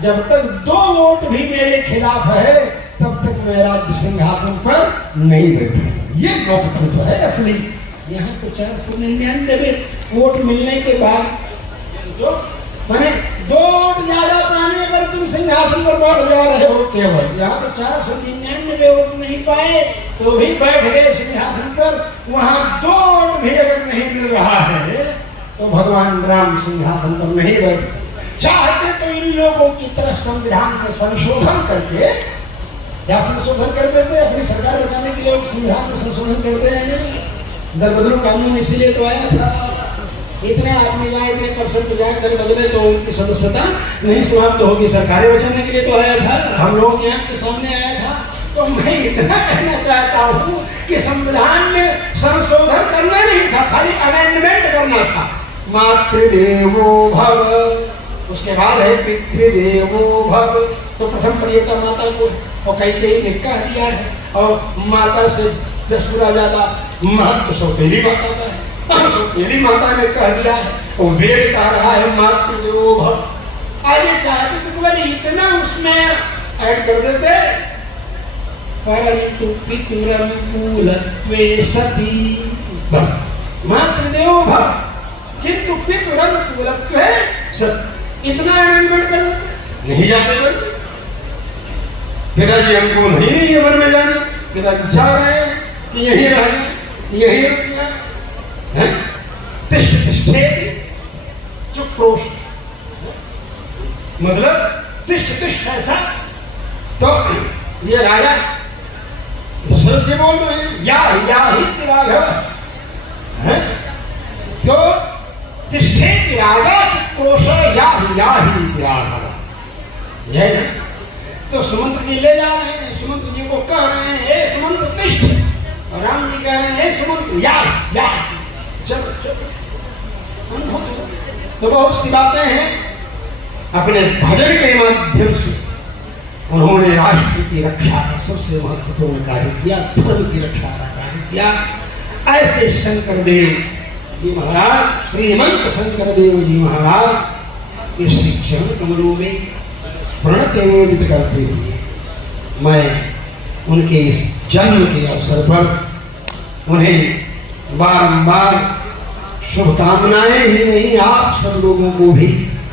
जब तक 2 वोट भी मेरे खिलाफ है तब तक मैं राज्य सिंहासन पर नहीं बैठूंगा। ये लोकतंत्र है असली। यहाँ तो 499 वोट मिलने के बाद जो माने 2 वोट ज्यादा पाने पर तुम सिंहासन पर बैठ जा रहे हो केवल। यहाँ तो 499 वोट नहीं पाए तो भी बैठ गए सिंहासन पर। वहाँ 2 वोट भी अगर नहीं मिल रहा है तो भगवान राम सिंहासन पर नहीं बैठे। चाहते तो इन लोगों की तरह संविधान में संशोधन करके, या संशोधन कर देते, अपनी सरकार बचाने के लिए संविधान में संशोधन करते हैं। दल बदलू कानून इसीलिए तो आया था, इतने आदमी जाए, इतने % जाए, दल बदले तो उनकी सदस्यता नहीं समाप्त होगी, सरकारें बचाने के लिए तो आया था। हम लोग यहाँ के सामने आया था। तो मैं इतना कहना चाहता हूँ कि संविधान में संशोधन करना नहीं था, खाली अमेंडमेंट करना था। मातृदेवो भव, उसके बाद है पितृदेवो भव। तो प्रथम प्रियता माता को, और कई ने कह दिया है, और माता से 10 गुना ज्यादा महत्व सौतेली माता का है। सौतेली माता ने कह दिया है, और वेद कह रहा है मातृदेवो भव। आगे चाहते तो केवल इतना उसमें ऐड कर देते, परंतु पितुरनुकूलत्वे सती, बस मातृदेवो भव। किंतु पितुरनुकूलत्वे सब इतना अरेंजमेंट करते नहीं जाते बन। पिताजी हमको नहीं है मन में जाने, पिताजी चाह रहे हैं कि यहीं रहना यहीं रुकना है। तिष्ठ तिष्ठेति चुक्रोश, मतलब तिष्ठ तिष्ठ ऐसा। तो ये राजा दशरथ जी बोल रहे हैं या ही राघव है। तो तिष्ठेति राजा चुक्रोश या ही राघव, यह है। तो सुमंत्र जी ले जा रहे हैं, सुमंत्र जी को कह रहे हैं हे सुमंत्र तिष्ठ, और राम जी कह रहे हैं हे सुमंत्र या चलो चलो। तो बहुत सी बातें हैं। अपने भजन के माध्यम से उन्होंने राष्ट्र की रक्षा का सबसे महत्वपूर्ण कार्य किया, धर्म की रक्षा का कार्य किया। ऐसे शंकर देव जी महाराज, श्रीमंत शंकर देव जी महाराज ये श्री चरण कमलों में प्रणत निवेदित करते हुए मैं उनके इस जन्म के अवसर पर उन्हें बारंबार शुभकामनाएं ही नहीं, आप सब लोगों को भी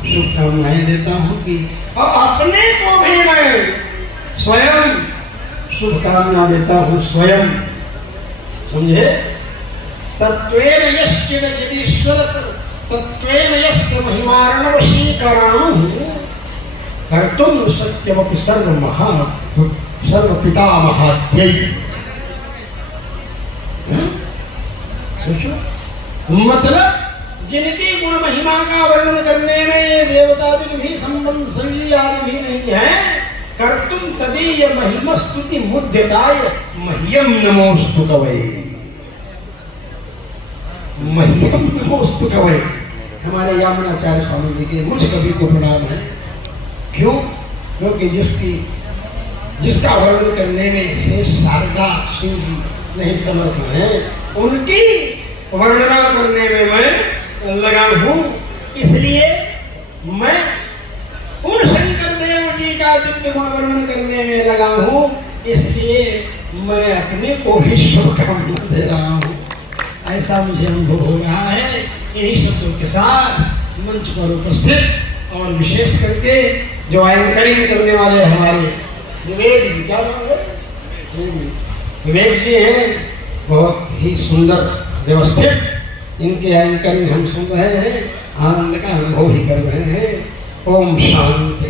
शुभकामनाएं देता हूँ कि और अपने को भी मैं स्वयं शुभकामना देता हूँ स्वयं। समझे? तत्वेन यश्चिदचिदीश्वर तत्वेन यस्य महिमार्णवशीकराणुः कर्तुं सत्यमपि सर्वपितामहाद्यै। सोचो, मतलब जिनकी गुण महिमा का वर्णन करने में देवतादि भी संबंध संगी आदि भी नहीं है। कर्तुम तदीय महिमा स्तुति मुद्यताय मह्यम नमोस्तु कवये, मह्यम नमोस्तु कवये। हमारे यामुनाचार्य स्वामी जी के मुझ कवि को प्रणाम है। क्यों? क्योंकि जिसका वर्णन करने में शेष शारदा सिंह जी नहीं समर्थ हैं, उनकी वर्णना करने में मैं लगा हूँ। इसलिए मैं उन शंकर देव जी का दिव्य गुण वर्णन करने में लगा हूँ। इसलिए मैं अपने को भी शुभकामना दे रहा हूँ। ऐसा मुझे अनुभव हो रहा है। यही शब्दों के साथ मंच पर उपस्थित और विशेष करके जो एंकरिंग करने वाले हमारे विवेक जी, क्या नाम है? विवेक जी हैं, बहुत ही सुंदर व्यवस्थित इनके एंकरिंग हम सुन रहे हैं, आनंद का अनुभव ही कर रहे हैं। ओम शांति।